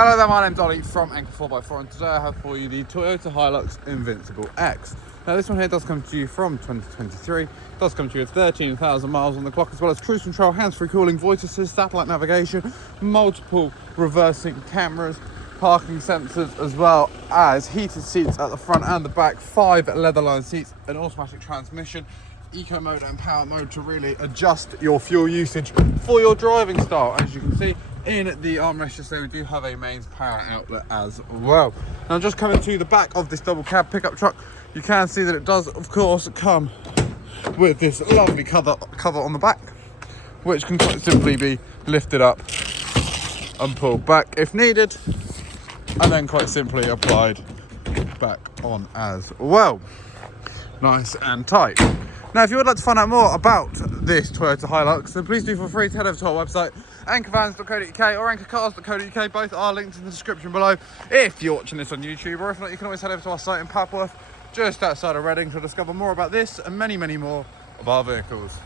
Hello there, my name's Ollie from Anchor 4x4 and today I have for you the Toyota Hilux Invincible X. Now this one here does come to you from 2023, it does come to you with 13,000 miles on the clock, as well as cruise control, hands-free cooling, voice assist, satellite navigation, multiple reversing cameras, parking sensors, as well as heated seats at the front and the back, 5 leather-lined seats, an automatic transmission, eco mode and power mode to really adjust your fuel usage for your driving style. As you can see in the armrests there, we do have a mains power outlet as well. Now just coming to the back of this double cab pickup truck, you can see that it does of course come with this lovely cover on the back, which can quite simply be lifted up and pulled back if needed, and then quite simply applied back on as well, nice and tight. Now, if you would like to find out more about this Toyota Hilux, then please do feel free to head over to our website, anchorvans.co.uk or anchorcars.co.uk. Both are linked in the description below if you're watching this on YouTube, or if not, you can always head over to our site in Papworth, just outside of Reading, to discover more about this and many, many more of our vehicles.